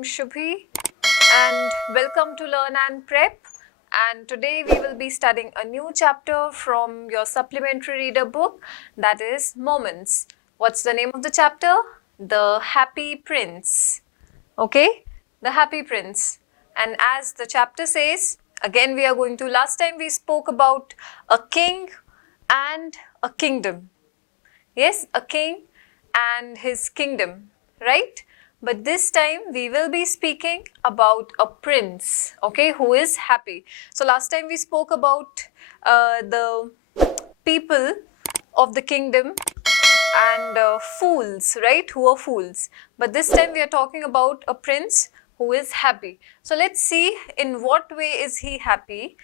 am Shubhi and welcome to Learn and Prep. And today we will be studying a new chapter from your supplementary reader book, that is Moments. What's the name of the chapter? The Happy Prince. Okay, The Happy Prince. And as the chapter says, again we are going to, last time we spoke about a king and a kingdom. Yes, a king and his kingdom, right? But this time we will be speaking about a prince, okay, who is happy. So last time we spoke about the people of the kingdom and fools, right, who are fools. But this time we are talking about a prince who is happy. So let's see in what way is he happy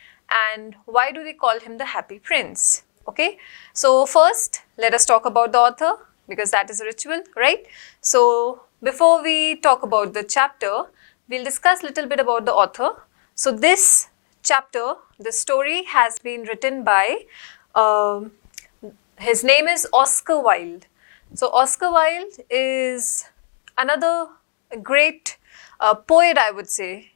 and why do we call him the happy prince. Okay, so first let us talk about the author, because that is a ritual, right? So before we talk about the chapter, we'll discuss a little bit about the author. So this chapter, the story has been written by his name is Oscar Wilde. So Oscar Wilde is another great poet, I would say,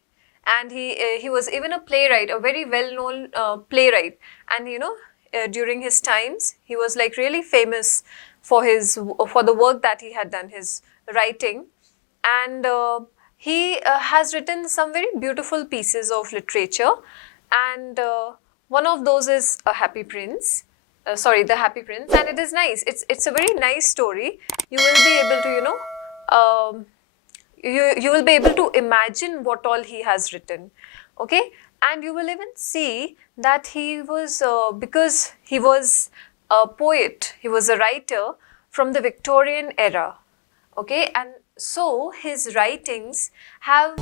and he was even a playwright, a very well-known playwright. And during his times, he was like really famous for the work that he had done, his writing, and he has written some very beautiful pieces of literature, and one of those is A Happy Prince. The Happy Prince, and it is nice. It's a very nice story. You will be able to you will be able to imagine what all he has written, okay? And you will even see that he was because he was a poet, he was a writer from the Victorian era, okay? And so his writings have